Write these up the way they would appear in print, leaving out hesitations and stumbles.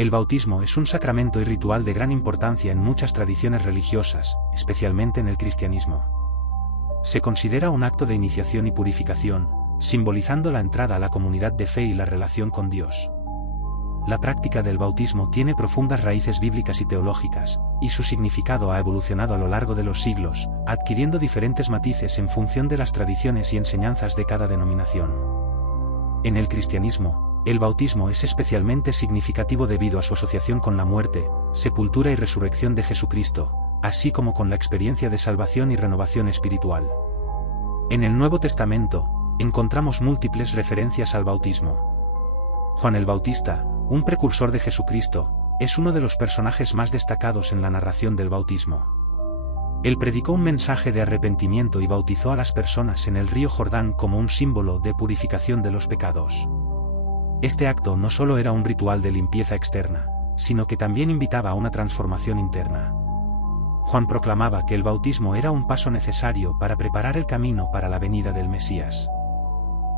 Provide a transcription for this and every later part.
El bautismo es un sacramento y ritual de gran importancia en muchas tradiciones religiosas, especialmente en el cristianismo. Se considera un acto de iniciación y purificación, simbolizando la entrada a la comunidad de fe y la relación con Dios. La práctica del bautismo tiene profundas raíces bíblicas y teológicas, y su significado ha evolucionado a lo largo de los siglos, adquiriendo diferentes matices en función de las tradiciones y enseñanzas de cada denominación. En el cristianismo, el bautismo es especialmente significativo debido a su asociación con la muerte, sepultura y resurrección de Jesucristo, así como con la experiencia de salvación y renovación espiritual. En el Nuevo Testamento, encontramos múltiples referencias al bautismo. Juan el Bautista, un precursor de Jesucristo, es uno de los personajes más destacados en la narración del bautismo. Él predicó un mensaje de arrepentimiento y bautizó a las personas en el río Jordán como un símbolo de purificación de los pecados. Este acto no solo era un ritual de limpieza externa, sino que también invitaba a una transformación interna. Juan proclamaba que el bautismo era un paso necesario para preparar el camino para la venida del Mesías.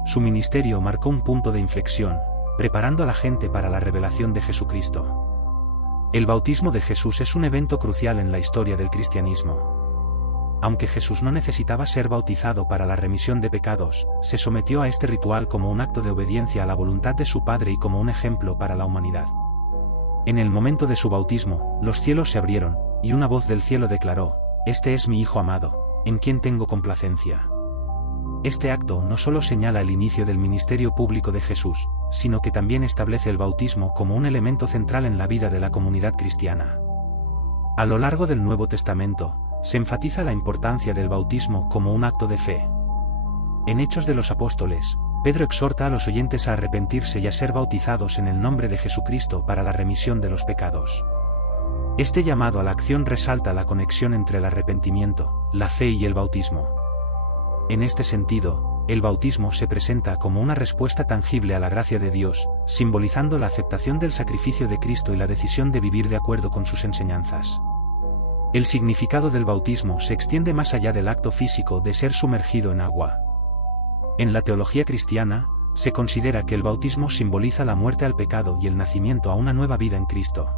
Su ministerio marcó un punto de inflexión, preparando a la gente para la revelación de Jesucristo. El bautismo de Jesús es un evento crucial en la historia del cristianismo. Aunque Jesús no necesitaba ser bautizado para la remisión de pecados, se sometió a este ritual como un acto de obediencia a la voluntad de su Padre y como un ejemplo para la humanidad. En el momento de su bautismo, los cielos se abrieron, y una voz del cielo declaró: «Este es mi Hijo amado, en quien tengo complacencia». Este acto no solo señala el inicio del ministerio público de Jesús, sino que también establece el bautismo como un elemento central en la vida de la comunidad cristiana. A lo largo del Nuevo Testamento, se enfatiza la importancia del bautismo como un acto de fe. En Hechos de los Apóstoles, Pedro exhorta a los oyentes a arrepentirse y a ser bautizados en el nombre de Jesucristo para la remisión de los pecados. Este llamado a la acción resalta la conexión entre el arrepentimiento, la fe y el bautismo. En este sentido, el bautismo se presenta como una respuesta tangible a la gracia de Dios, simbolizando la aceptación del sacrificio de Cristo y la decisión de vivir de acuerdo con sus enseñanzas. El significado del bautismo se extiende más allá del acto físico de ser sumergido en agua. En la teología cristiana, se considera que el bautismo simboliza la muerte al pecado y el nacimiento a una nueva vida en Cristo.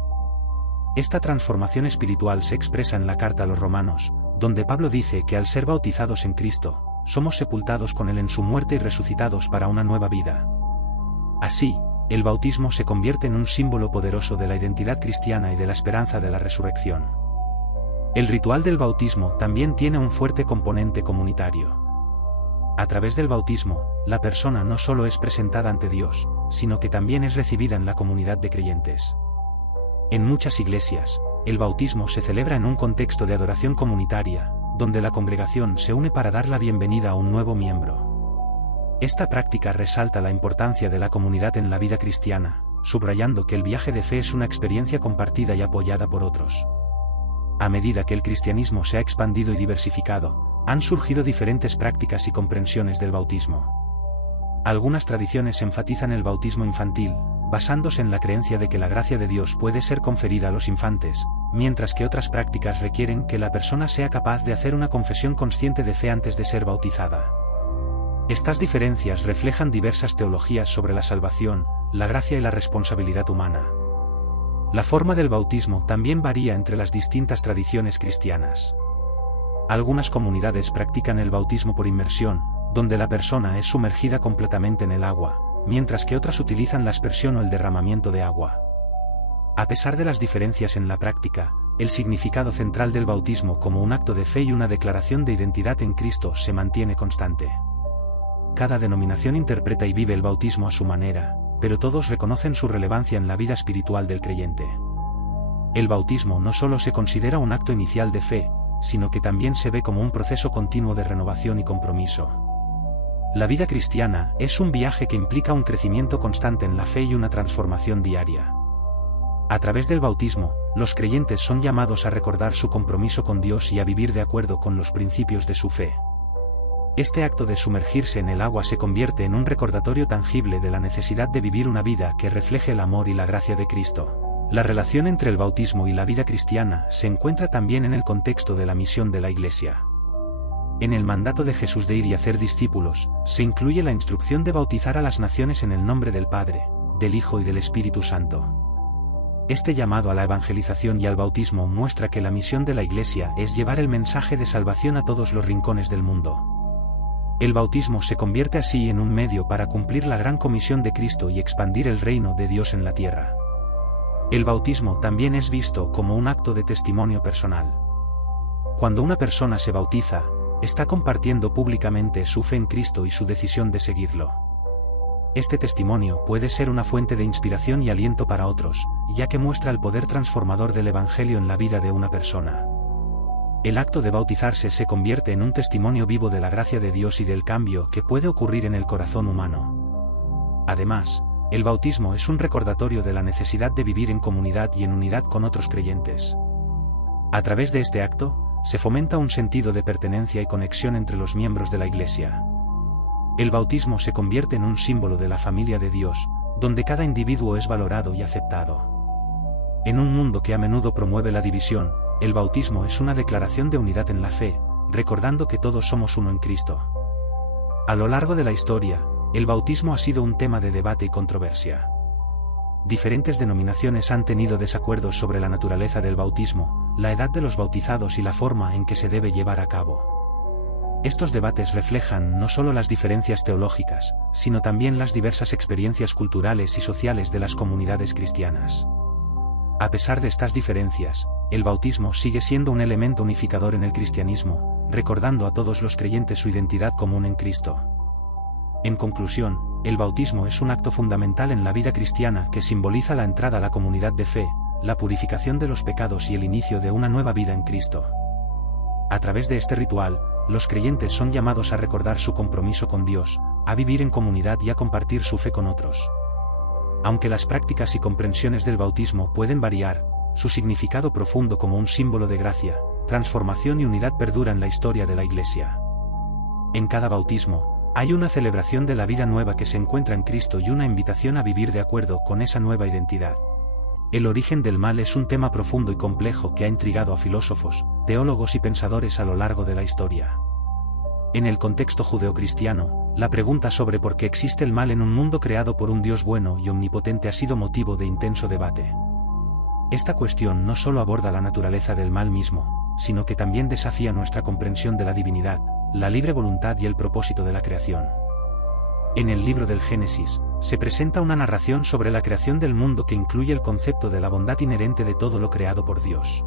Esta transformación espiritual se expresa en la carta a los Romanos, donde Pablo dice que al ser bautizados en Cristo, somos sepultados con Él en su muerte y resucitados para una nueva vida. Así, el bautismo se convierte en un símbolo poderoso de la identidad cristiana y de la esperanza de la resurrección. El ritual del bautismo también tiene un fuerte componente comunitario. A través del bautismo, la persona no solo es presentada ante Dios, sino que también es recibida en la comunidad de creyentes. En muchas iglesias, el bautismo se celebra en un contexto de adoración comunitaria, donde la congregación se une para dar la bienvenida a un nuevo miembro. Esta práctica resalta la importancia de la comunidad en la vida cristiana, subrayando que el viaje de fe es una experiencia compartida y apoyada por otros. A medida que el cristianismo se ha expandido y diversificado, han surgido diferentes prácticas y comprensiones del bautismo. Algunas tradiciones enfatizan el bautismo infantil, basándose en la creencia de que la gracia de Dios puede ser conferida a los infantes, mientras que otras prácticas requieren que la persona sea capaz de hacer una confesión consciente de fe antes de ser bautizada. Estas diferencias reflejan diversas teologías sobre la salvación, la gracia y la responsabilidad humana. La forma del bautismo también varía entre las distintas tradiciones cristianas. Algunas comunidades practican el bautismo por inmersión, donde la persona es sumergida completamente en el agua, mientras que otras utilizan la aspersión o el derramamiento de agua. A pesar de las diferencias en la práctica, el significado central del bautismo como un acto de fe y una declaración de identidad en Cristo se mantiene constante. Cada denominación interpreta y vive el bautismo a su manera, pero todos reconocen su relevancia en la vida espiritual del creyente. El bautismo no solo se considera un acto inicial de fe, sino que también se ve como un proceso continuo de renovación y compromiso. La vida cristiana es un viaje que implica un crecimiento constante en la fe y una transformación diaria. A través del bautismo, los creyentes son llamados a recordar su compromiso con Dios y a vivir de acuerdo con los principios de su fe. Este acto de sumergirse en el agua se convierte en un recordatorio tangible de la necesidad de vivir una vida que refleje el amor y la gracia de Cristo. La relación entre el bautismo y la vida cristiana se encuentra también en el contexto de la misión de la Iglesia. En el mandato de Jesús de ir y hacer discípulos, se incluye la instrucción de bautizar a las naciones en el nombre del Padre, del Hijo y del Espíritu Santo. Este llamado a la evangelización y al bautismo muestra que la misión de la Iglesia es llevar el mensaje de salvación a todos los rincones del mundo. El bautismo se convierte así en un medio para cumplir la gran comisión de Cristo y expandir el reino de Dios en la tierra. El bautismo también es visto como un acto de testimonio personal. Cuando una persona se bautiza, está compartiendo públicamente su fe en Cristo y su decisión de seguirlo. Este testimonio puede ser una fuente de inspiración y aliento para otros, ya que muestra el poder transformador del Evangelio en la vida de una persona. El acto de bautizarse se convierte en un testimonio vivo de la gracia de Dios y del cambio que puede ocurrir en el corazón humano. Además, el bautismo es un recordatorio de la necesidad de vivir en comunidad y en unidad con otros creyentes. A través de este acto, se fomenta un sentido de pertenencia y conexión entre los miembros de la Iglesia. El bautismo se convierte en un símbolo de la familia de Dios, donde cada individuo es valorado y aceptado. En un mundo que a menudo promueve la división, el bautismo es una declaración de unidad en la fe, recordando que todos somos uno en Cristo. A lo largo de la historia, el bautismo ha sido un tema de debate y controversia. Diferentes denominaciones han tenido desacuerdos sobre la naturaleza del bautismo, la edad de los bautizados y la forma en que se debe llevar a cabo. Estos debates reflejan no solo las diferencias teológicas, sino también las diversas experiencias culturales y sociales de las comunidades cristianas. A pesar de estas diferencias, el bautismo sigue siendo un elemento unificador en el cristianismo, recordando a todos los creyentes su identidad común en Cristo. En conclusión, el bautismo es un acto fundamental en la vida cristiana que simboliza la entrada a la comunidad de fe, la purificación de los pecados y el inicio de una nueva vida en Cristo. A través de este ritual, los creyentes son llamados a recordar su compromiso con Dios, a vivir en comunidad y a compartir su fe con otros. Aunque las prácticas y comprensiones del bautismo pueden variar, su significado profundo como un símbolo de gracia, transformación y unidad perdura en la historia de la Iglesia. En cada bautismo, hay una celebración de la vida nueva que se encuentra en Cristo y una invitación a vivir de acuerdo con esa nueva identidad. El origen del mal es un tema profundo y complejo que ha intrigado a filósofos, teólogos y pensadores a lo largo de la historia. En el contexto judeocristiano, la pregunta sobre por qué existe el mal en un mundo creado por un Dios bueno y omnipotente ha sido motivo de intenso debate. Esta cuestión no solo aborda la naturaleza del mal mismo, sino que también desafía nuestra comprensión de la divinidad, la libre voluntad y el propósito de la creación. En el libro del Génesis, se presenta una narración sobre la creación del mundo que incluye el concepto de la bondad inherente de todo lo creado por Dios.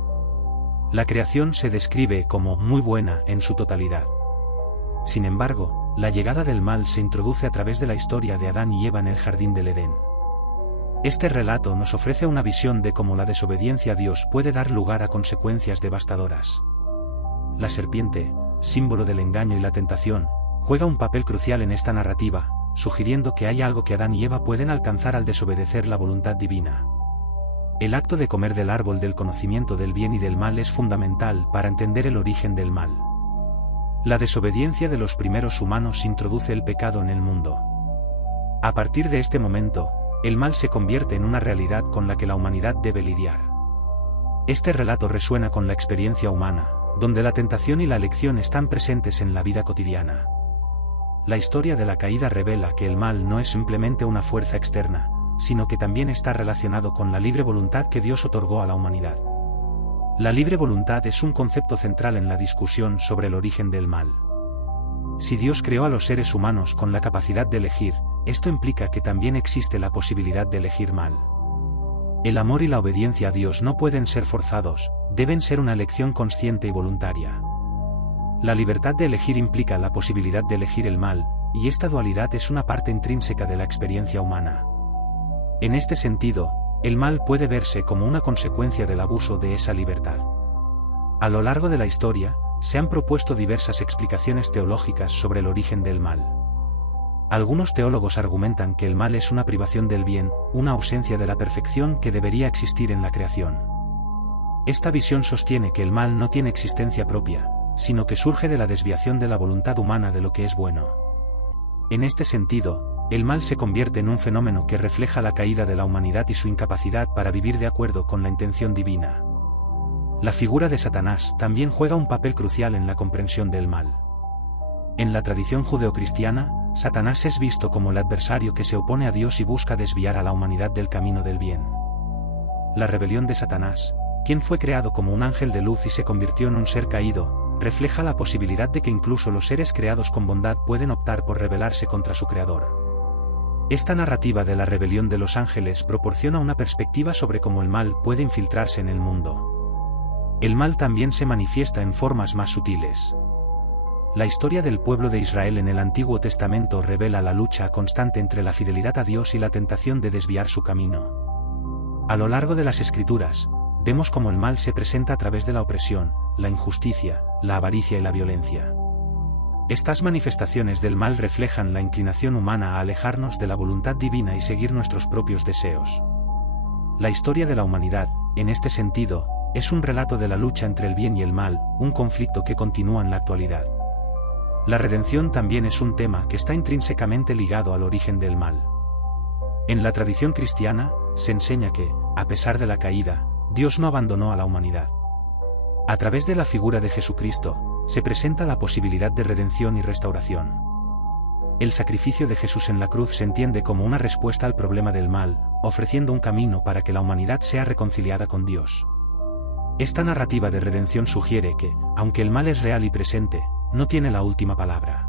La creación se describe como muy buena en su totalidad. Sin embargo, la llegada del mal se introduce a través de la historia de Adán y Eva en el jardín del Edén. Este relato nos ofrece una visión de cómo la desobediencia a Dios puede dar lugar a consecuencias devastadoras. La serpiente, símbolo del engaño y la tentación, juega un papel crucial en esta narrativa, sugiriendo que hay algo que Adán y Eva pueden alcanzar al desobedecer la voluntad divina. El acto de comer del árbol del conocimiento del bien y del mal es fundamental para entender el origen del mal. La desobediencia de los primeros humanos introduce el pecado en el mundo. A partir de este momento, el mal se convierte en una realidad con la que la humanidad debe lidiar. Este relato resuena con la experiencia humana, donde la tentación y la elección están presentes en la vida cotidiana. La historia de la caída revela que el mal no es simplemente una fuerza externa, sino que también está relacionado con la libre voluntad que Dios otorgó a la humanidad. La libre voluntad es un concepto central en la discusión sobre el origen del mal. Si Dios creó a los seres humanos con la capacidad de elegir, esto implica que también existe la posibilidad de elegir mal. El amor y la obediencia a Dios no pueden ser forzados, deben ser una elección consciente y voluntaria. La libertad de elegir implica la posibilidad de elegir el mal, y esta dualidad es una parte intrínseca de la experiencia humana. En este sentido, el mal puede verse como una consecuencia del abuso de esa libertad. A lo largo de la historia, se han propuesto diversas explicaciones teológicas sobre el origen del mal. Algunos teólogos argumentan que el mal es una privación del bien, una ausencia de la perfección que debería existir en la creación. Esta visión sostiene que el mal no tiene existencia propia, sino que surge de la desviación de la voluntad humana de lo que es bueno. En este sentido, el mal se convierte en un fenómeno que refleja la caída de la humanidad y su incapacidad para vivir de acuerdo con la intención divina. La figura de Satanás también juega un papel crucial en la comprensión del mal. En la tradición judeocristiana, Satanás es visto como el adversario que se opone a Dios y busca desviar a la humanidad del camino del bien. La rebelión de Satanás, quien fue creado como un ángel de luz y se convirtió en un ser caído, refleja la posibilidad de que incluso los seres creados con bondad pueden optar por rebelarse contra su creador. Esta narrativa de la rebelión de los ángeles proporciona una perspectiva sobre cómo el mal puede infiltrarse en el mundo. El mal también se manifiesta en formas más sutiles. La historia del pueblo de Israel en el Antiguo Testamento revela la lucha constante entre la fidelidad a Dios y la tentación de desviar su camino. A lo largo de las Escrituras, vemos cómo el mal se presenta a través de la opresión, la injusticia, la avaricia y la violencia. Estas manifestaciones del mal reflejan la inclinación humana a alejarnos de la voluntad divina y seguir nuestros propios deseos. La historia de la humanidad, en este sentido, es un relato de la lucha entre el bien y el mal, un conflicto que continúa en la actualidad. La redención también es un tema que está intrínsecamente ligado al origen del mal. En la tradición cristiana, se enseña que, a pesar de la caída, Dios no abandonó a la humanidad. A través de la figura de Jesucristo, se presenta la posibilidad de redención y restauración. El sacrificio de Jesús en la cruz se entiende como una respuesta al problema del mal, ofreciendo un camino para que la humanidad sea reconciliada con Dios. Esta narrativa de redención sugiere que, aunque el mal es real y presente, no tiene la última palabra.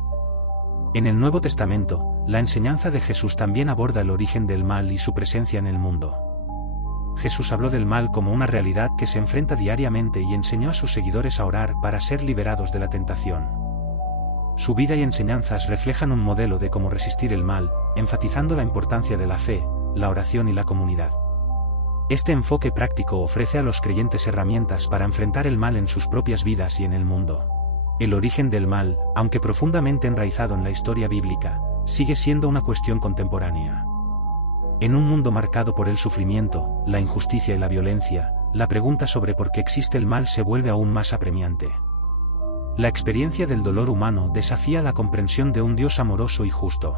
En el Nuevo Testamento, la enseñanza de Jesús también aborda el origen del mal y su presencia en el mundo. Jesús habló del mal como una realidad que se enfrenta diariamente y enseñó a sus seguidores a orar para ser liberados de la tentación. Su vida y enseñanzas reflejan un modelo de cómo resistir el mal, enfatizando la importancia de la fe, la oración y la comunidad. Este enfoque práctico ofrece a los creyentes herramientas para enfrentar el mal en sus propias vidas y en el mundo. El origen del mal, aunque profundamente enraizado en la historia bíblica, sigue siendo una cuestión contemporánea. En un mundo marcado por el sufrimiento, la injusticia y la violencia, la pregunta sobre por qué existe el mal se vuelve aún más apremiante. La experiencia del dolor humano desafía la comprensión de un Dios amoroso y justo.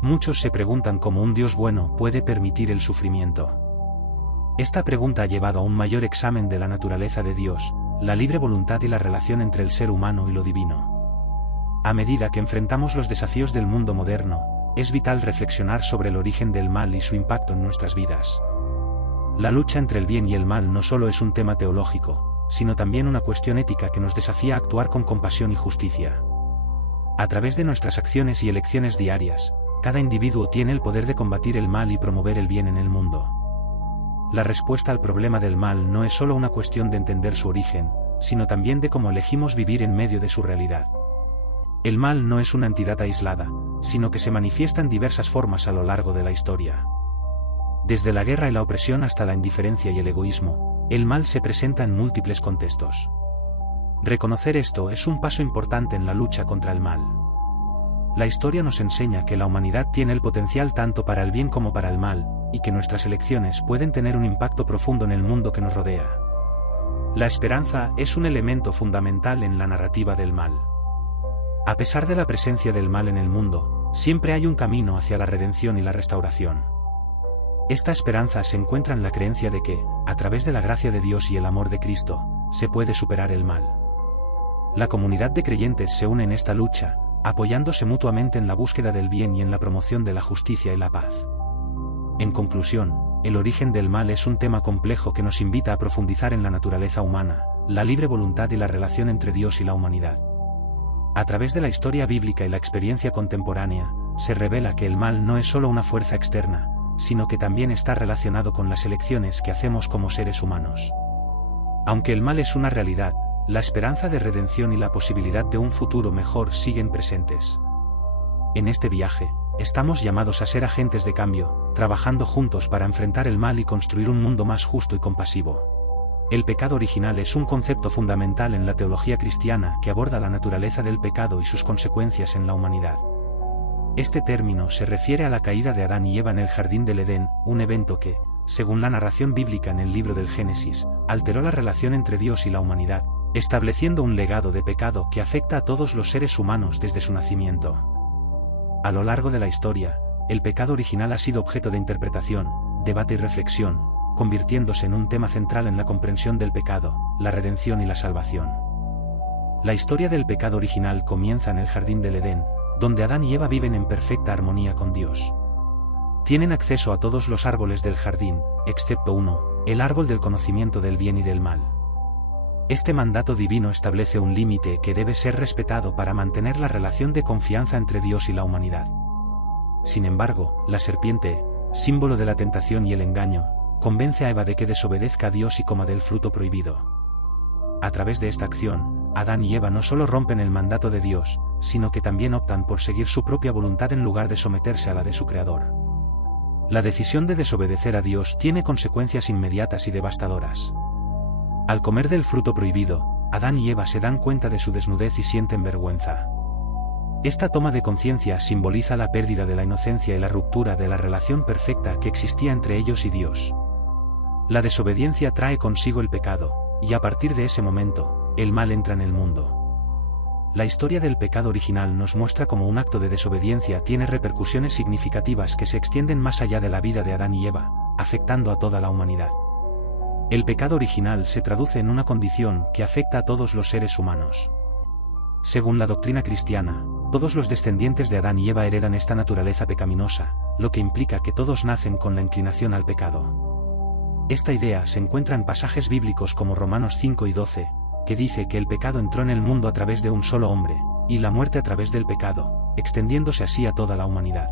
Muchos se preguntan cómo un Dios bueno puede permitir el sufrimiento. Esta pregunta ha llevado a un mayor examen de la naturaleza de Dios, la libre voluntad y la relación entre el ser humano y lo divino. A medida que enfrentamos los desafíos del mundo moderno, es vital reflexionar sobre el origen del mal y su impacto en nuestras vidas. La lucha entre el bien y el mal no solo es un tema teológico, sino también una cuestión ética que nos desafía a actuar con compasión y justicia. A través de nuestras acciones y elecciones diarias, cada individuo tiene el poder de combatir el mal y promover el bien en el mundo. La respuesta al problema del mal no es solo una cuestión de entender su origen, sino también de cómo elegimos vivir en medio de su realidad. El mal no es una entidad aislada, sino que se manifiesta en diversas formas a lo largo de la historia. Desde la guerra y la opresión hasta la indiferencia y el egoísmo, el mal se presenta en múltiples contextos. Reconocer esto es un paso importante en la lucha contra el mal. La historia nos enseña que la humanidad tiene el potencial tanto para el bien como para el mal, y que nuestras elecciones pueden tener un impacto profundo en el mundo que nos rodea. La esperanza es un elemento fundamental en la narrativa del mal. A pesar de la presencia del mal en el mundo, siempre hay un camino hacia la redención y la restauración. Esta esperanza se encuentra en la creencia de que, a través de la gracia de Dios y el amor de Cristo, se puede superar el mal. La comunidad de creyentes se une en esta lucha, apoyándose mutuamente en la búsqueda del bien y en la promoción de la justicia y la paz. En conclusión, el origen del mal es un tema complejo que nos invita a profundizar en la naturaleza humana, la libre voluntad y la relación entre Dios y la humanidad. A través de la historia bíblica y la experiencia contemporánea, se revela que el mal no es solo una fuerza externa, sino que también está relacionado con las elecciones que hacemos como seres humanos. Aunque el mal es una realidad, la esperanza de redención y la posibilidad de un futuro mejor siguen presentes. En este viaje, estamos llamados a ser agentes de cambio, trabajando juntos para enfrentar el mal y construir un mundo más justo y compasivo. El pecado original es un concepto fundamental en la teología cristiana que aborda la naturaleza del pecado y sus consecuencias en la humanidad. Este término se refiere a la caída de Adán y Eva en el jardín del Edén, un evento que, según la narración bíblica en el libro del Génesis, alteró la relación entre Dios y la humanidad, estableciendo un legado de pecado que afecta a todos los seres humanos desde su nacimiento. A lo largo de la historia, el pecado original ha sido objeto de interpretación, debate y reflexión, convirtiéndose en un tema central en la comprensión del pecado, la redención y la salvación. La historia del pecado original comienza en el jardín del Edén, donde Adán y Eva viven en perfecta armonía con Dios. Tienen acceso a todos los árboles del jardín, excepto uno, el árbol del conocimiento del bien y del mal. Este mandato divino establece un límite que debe ser respetado para mantener la relación de confianza entre Dios y la humanidad. Sin embargo, la serpiente, símbolo de la tentación y el engaño, convence a Eva de que desobedezca a Dios y coma del fruto prohibido. A través de esta acción, Adán y Eva no solo rompen el mandato de Dios, sino que también optan por seguir su propia voluntad en lugar de someterse a la de su Creador. La decisión de desobedecer a Dios tiene consecuencias inmediatas y devastadoras. Al comer del fruto prohibido, Adán y Eva se dan cuenta de su desnudez y sienten vergüenza. Esta toma de conciencia simboliza la pérdida de la inocencia y la ruptura de la relación perfecta que existía entre ellos y Dios. La desobediencia trae consigo el pecado, y a partir de ese momento, el mal entra en el mundo. La historia del pecado original nos muestra cómo un acto de desobediencia tiene repercusiones significativas que se extienden más allá de la vida de Adán y Eva, afectando a toda la humanidad. El pecado original se traduce en una condición que afecta a todos los seres humanos. Según la doctrina cristiana, todos los descendientes de Adán y Eva heredan esta naturaleza pecaminosa, lo que implica que todos nacen con la inclinación al pecado. Esta idea se encuentra en pasajes bíblicos como Romanos 5 y 12, que dice que el pecado entró en el mundo a través de un solo hombre, y la muerte a través del pecado, extendiéndose así a toda la humanidad.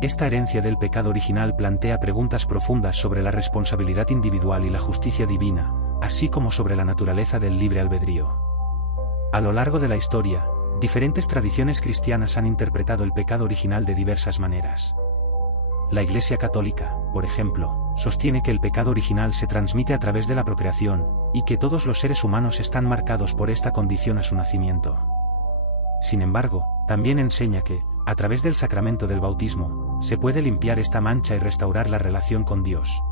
Esta herencia del pecado original plantea preguntas profundas sobre la responsabilidad individual y la justicia divina, así como sobre la naturaleza del libre albedrío. A lo largo de la historia, diferentes tradiciones cristianas han interpretado el pecado original de diversas maneras. La Iglesia Católica, por ejemplo, sostiene que el pecado original se transmite a través de la procreación, y que todos los seres humanos están marcados por esta condición a su nacimiento. Sin embargo, también enseña que, a través del sacramento del bautismo, se puede limpiar esta mancha y restaurar la relación con Dios.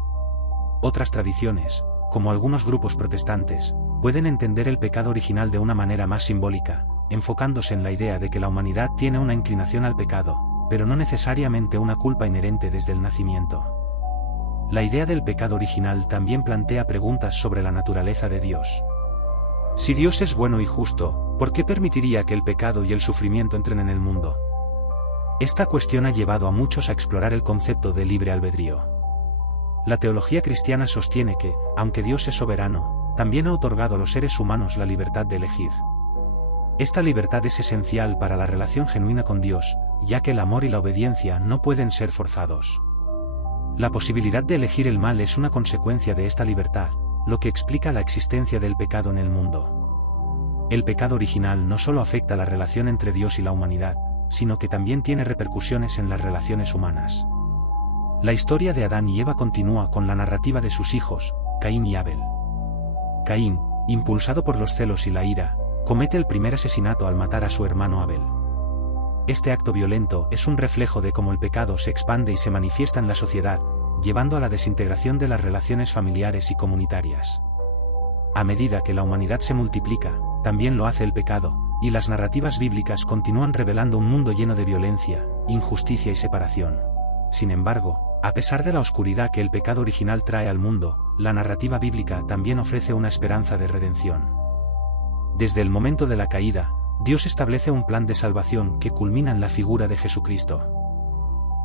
Otras tradiciones, como algunos grupos protestantes, pueden entender el pecado original de una manera más simbólica, enfocándose en la idea de que la humanidad tiene una inclinación al pecado, pero no necesariamente una culpa inherente desde el nacimiento. La idea del pecado original también plantea preguntas sobre la naturaleza de Dios. Si Dios es bueno y justo, ¿por qué permitiría que el pecado y el sufrimiento entren en el mundo? Esta cuestión ha llevado a muchos a explorar el concepto de libre albedrío. La teología cristiana sostiene que, aunque Dios es soberano, también ha otorgado a los seres humanos la libertad de elegir. Esta libertad es esencial para la relación genuina con Dios, ya que el amor y la obediencia no pueden ser forzados. La posibilidad de elegir el mal es una consecuencia de esta libertad, lo que explica la existencia del pecado en el mundo. El pecado original no solo afecta la relación entre Dios y la humanidad, sino que también tiene repercusiones en las relaciones humanas. La historia de Adán y Eva continúa con la narrativa de sus hijos, Caín y Abel. Caín, impulsado por los celos y la ira, comete el primer asesinato al matar a su hermano Abel. Este acto violento es un reflejo de cómo el pecado se expande y se manifiesta en la sociedad, llevando a la desintegración de las relaciones familiares y comunitarias. A medida que la humanidad se multiplica, también lo hace el pecado, y las narrativas bíblicas continúan revelando un mundo lleno de violencia, injusticia y separación. Sin embargo, a pesar de la oscuridad que el pecado original trae al mundo, la narrativa bíblica también ofrece una esperanza de redención. Desde el momento de la caída, Dios establece un plan de salvación que culmina en la figura de Jesucristo.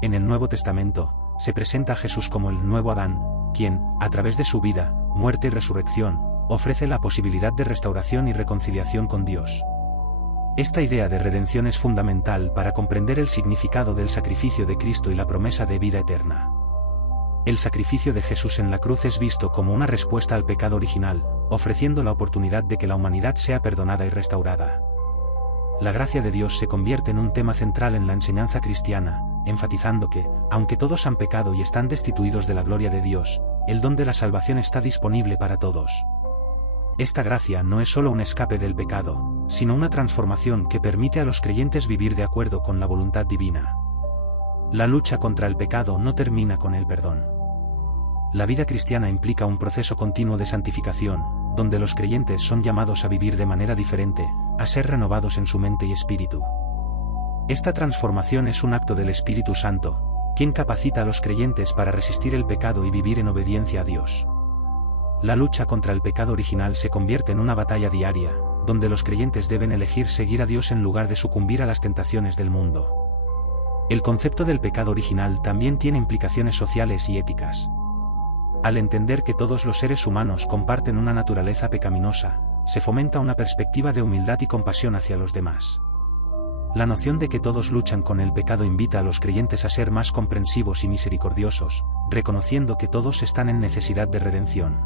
En el Nuevo Testamento, se presenta a Jesús como el nuevo Adán, quien, a través de su vida, muerte y resurrección, ofrece la posibilidad de restauración y reconciliación con Dios. Esta idea de redención es fundamental para comprender el significado del sacrificio de Cristo y la promesa de vida eterna. El sacrificio de Jesús en la cruz es visto como una respuesta al pecado original, ofreciendo la oportunidad de que la humanidad sea perdonada y restaurada. La gracia de Dios se convierte en un tema central en la enseñanza cristiana, enfatizando que, aunque todos han pecado y están destituidos de la gloria de Dios, el don de la salvación está disponible para todos. Esta gracia no es solo un escape del pecado, sino una transformación que permite a los creyentes vivir de acuerdo con la voluntad divina. La lucha contra el pecado no termina con el perdón. La vida cristiana implica un proceso continuo de santificación, donde los creyentes son llamados a vivir de manera diferente, a ser renovados en su mente y espíritu. Esta transformación es un acto del Espíritu Santo, quien capacita a los creyentes para resistir el pecado y vivir en obediencia a Dios. La lucha contra el pecado original se convierte en una batalla diaria, donde los creyentes deben elegir seguir a Dios en lugar de sucumbir a las tentaciones del mundo. El concepto del pecado original también tiene implicaciones sociales y éticas. Al entender que todos los seres humanos comparten una naturaleza pecaminosa, se fomenta una perspectiva de humildad y compasión hacia los demás. La noción de que todos luchan con el pecado invita a los creyentes a ser más comprensivos y misericordiosos, reconociendo que todos están en necesidad de redención.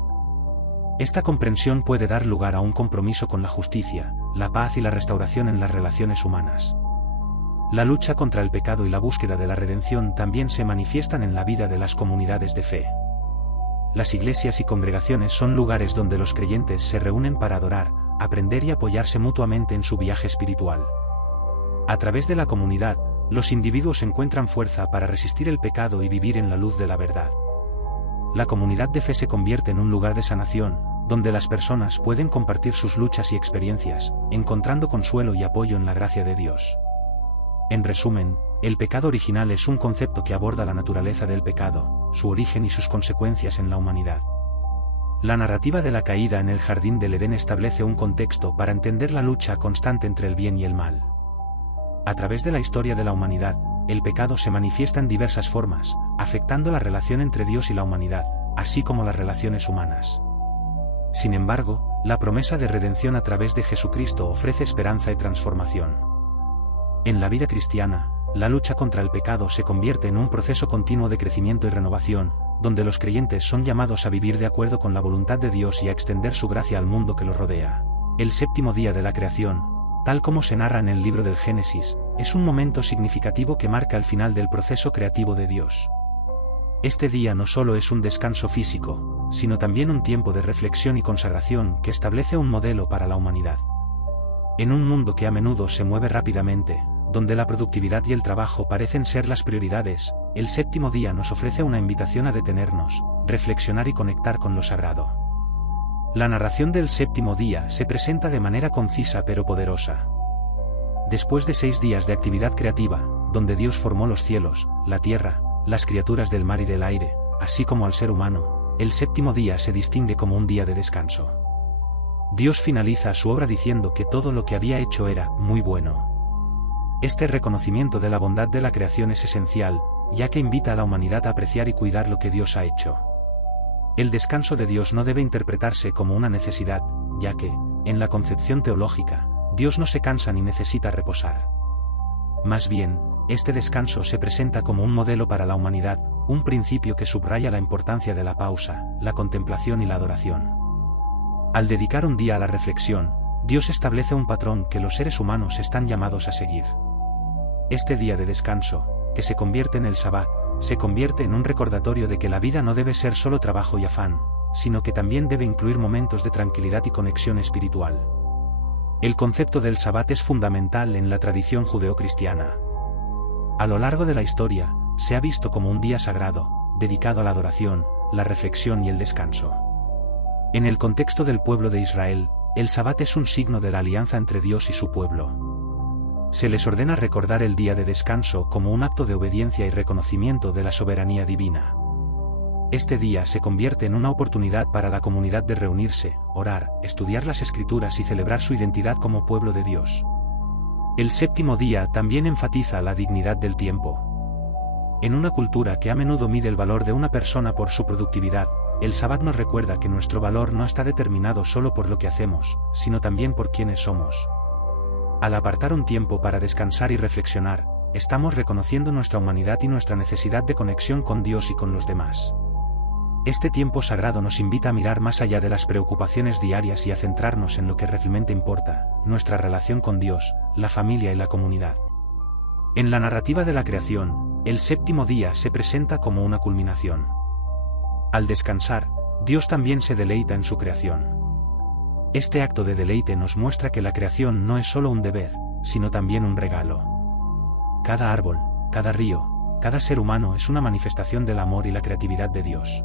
Esta comprensión puede dar lugar a un compromiso con la justicia, la paz y la restauración en las relaciones humanas. La lucha contra el pecado y la búsqueda de la redención también se manifiestan en la vida de las comunidades de fe. Las iglesias y congregaciones son lugares donde los creyentes se reúnen para adorar, aprender y apoyarse mutuamente en su viaje espiritual. A través de la comunidad, los individuos encuentran fuerza para resistir el pecado y vivir en la luz de la verdad. La comunidad de fe se convierte en un lugar de sanación, donde las personas pueden compartir sus luchas y experiencias, encontrando consuelo y apoyo en la gracia de Dios. En resumen, el pecado original es un concepto que aborda la naturaleza del pecado, su origen y sus consecuencias en la humanidad. La narrativa de la caída en el jardín del Edén establece un contexto para entender la lucha constante entre el bien y el mal. A través de la historia de la humanidad, el pecado se manifiesta en diversas formas, afectando la relación entre Dios y la humanidad, así como las relaciones humanas. Sin embargo, la promesa de redención a través de Jesucristo ofrece esperanza y transformación. En la vida cristiana, la lucha contra el pecado se convierte en un proceso continuo de crecimiento y renovación, donde los creyentes son llamados a vivir de acuerdo con la voluntad de Dios y a extender su gracia al mundo que los rodea. El séptimo día de la creación, tal como se narra en el libro del Génesis, es un momento significativo que marca el final del proceso creativo de Dios. Este día no solo es un descanso físico, sino también un tiempo de reflexión y consagración que establece un modelo para la humanidad. En un mundo que a menudo se mueve rápidamente, donde la productividad y el trabajo parecen ser las prioridades, el séptimo día nos ofrece una invitación a detenernos, reflexionar y conectar con lo sagrado. La narración del séptimo día se presenta de manera concisa pero poderosa. Después de 6 días de actividad creativa, donde Dios formó los cielos, la tierra, las criaturas del mar y del aire, así como al ser humano, el séptimo día se distingue como un día de descanso. Dios finaliza su obra diciendo que todo lo que había hecho era muy bueno. Este reconocimiento de la bondad de la creación es esencial, ya que invita a la humanidad a apreciar y cuidar lo que Dios ha hecho. El descanso de Dios no debe interpretarse como una necesidad, ya que, en la concepción teológica, Dios no se cansa ni necesita reposar. Más bien, este descanso se presenta como un modelo para la humanidad, un principio que subraya la importancia de la pausa, la contemplación y la adoración. Al dedicar un día a la reflexión, Dios establece un patrón que los seres humanos están llamados a seguir. Este día de descanso, que se convierte en el Sabbat, se convierte en un recordatorio de que la vida no debe ser solo trabajo y afán, sino que también debe incluir momentos de tranquilidad y conexión espiritual. El concepto del Sabbat es fundamental en la tradición judeocristiana. A lo largo de la historia, se ha visto como un día sagrado, dedicado a la adoración, la reflexión y el descanso. En el contexto del pueblo de Israel, el Sabbat es un signo de la alianza entre Dios y su pueblo. Se les ordena recordar el día de descanso como un acto de obediencia y reconocimiento de la soberanía divina. Este día se convierte en una oportunidad para la comunidad de reunirse, orar, estudiar las Escrituras y celebrar su identidad como pueblo de Dios. El séptimo día también enfatiza la dignidad del tiempo. En una cultura que a menudo mide el valor de una persona por su productividad, el Sabbat nos recuerda que nuestro valor no está determinado solo por lo que hacemos, sino también por quienes somos. Al apartar un tiempo para descansar y reflexionar, estamos reconociendo nuestra humanidad y nuestra necesidad de conexión con Dios y con los demás. Este tiempo sagrado nos invita a mirar más allá de las preocupaciones diarias y a centrarnos en lo que realmente importa, nuestra relación con Dios, la familia y la comunidad. En la narrativa de la creación, el séptimo día se presenta como una culminación. Al descansar, Dios también se deleita en su creación. Este acto de deleite nos muestra que la creación no es solo un deber, sino también un regalo. Cada árbol, cada río, cada ser humano es una manifestación del amor y la creatividad de Dios.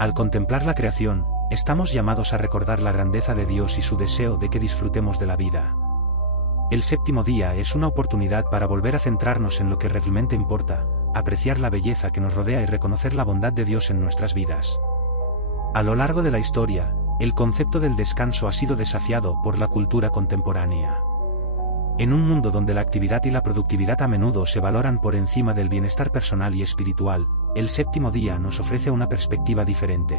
Al contemplar la creación, estamos llamados a recordar la grandeza de Dios y su deseo de que disfrutemos de la vida. El séptimo día es una oportunidad para volver a centrarnos en lo que realmente importa, apreciar la belleza que nos rodea y reconocer la bondad de Dios en nuestras vidas. A lo largo de la historia, el concepto del descanso ha sido desafiado por la cultura contemporánea. En un mundo donde la actividad y la productividad a menudo se valoran por encima del bienestar personal y espiritual, el séptimo día nos ofrece una perspectiva diferente.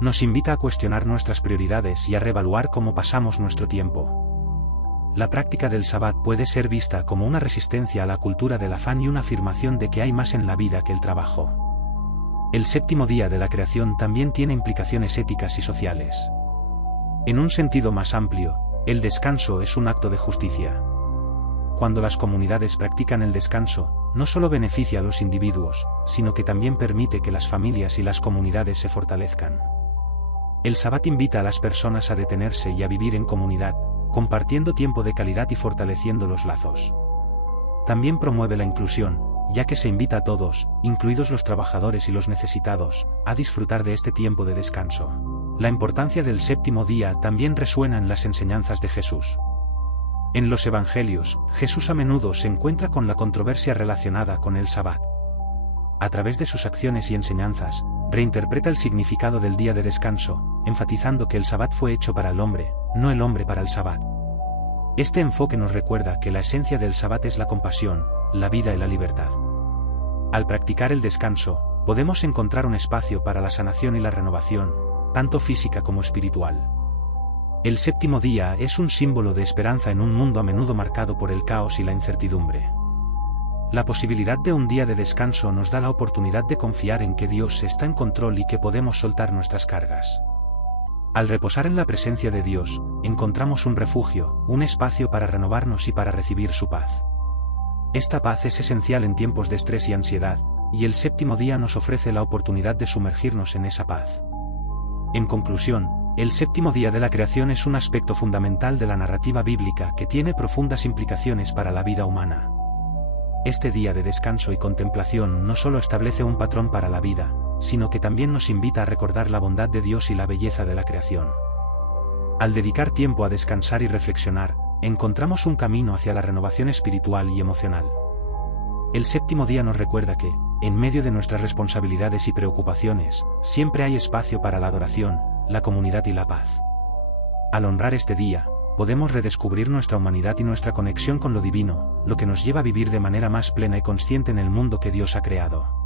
Nos invita a cuestionar nuestras prioridades y a reevaluar cómo pasamos nuestro tiempo. La práctica del Sabbat puede ser vista como una resistencia a la cultura del afán y una afirmación de que hay más en la vida que el trabajo. El séptimo día de la creación también tiene implicaciones éticas y sociales. En un sentido más amplio, el descanso es un acto de justicia. Cuando las comunidades practican el descanso, no solo beneficia a los individuos, sino que también permite que las familias y las comunidades se fortalezcan. El Sabbat invita a las personas a detenerse y a vivir en comunidad, compartiendo tiempo de calidad y fortaleciendo los lazos. También promueve la inclusión, ya que se invita a todos, incluidos los trabajadores y los necesitados, a disfrutar de este tiempo de descanso. La importancia del séptimo día también resuena en las enseñanzas de Jesús. En los Evangelios, Jesús a menudo se encuentra con la controversia relacionada con el Sabbat. A través de sus acciones y enseñanzas, reinterpreta el significado del día de descanso, enfatizando que el Sabbat fue hecho para el hombre, no el hombre para el Sabbat. Este enfoque nos recuerda que la esencia del Sabbat es la compasión, la vida y la libertad. Al practicar el descanso, podemos encontrar un espacio para la sanación y la renovación, tanto física como espiritual. El séptimo día es un símbolo de esperanza en un mundo a menudo marcado por el caos y la incertidumbre. La posibilidad de un día de descanso nos da la oportunidad de confiar en que Dios está en control y que podemos soltar nuestras cargas. Al reposar en la presencia de Dios, encontramos un refugio, un espacio para renovarnos y para recibir su paz. Esta paz es esencial en tiempos de estrés y ansiedad, y el séptimo día nos ofrece la oportunidad de sumergirnos en esa paz. En conclusión, el séptimo día de la creación es un aspecto fundamental de la narrativa bíblica que tiene profundas implicaciones para la vida humana. Este día de descanso y contemplación no solo establece un patrón para la vida, sino que también nos invita a recordar la bondad de Dios y la belleza de la creación. Al dedicar tiempo a descansar y reflexionar, encontramos un camino hacia la renovación espiritual y emocional. El séptimo día nos recuerda que, en medio de nuestras responsabilidades y preocupaciones, siempre hay espacio para la adoración, la comunidad y la paz. Al honrar este día, podemos redescubrir nuestra humanidad y nuestra conexión con lo divino, lo que nos lleva a vivir de manera más plena y consciente en el mundo que Dios ha creado.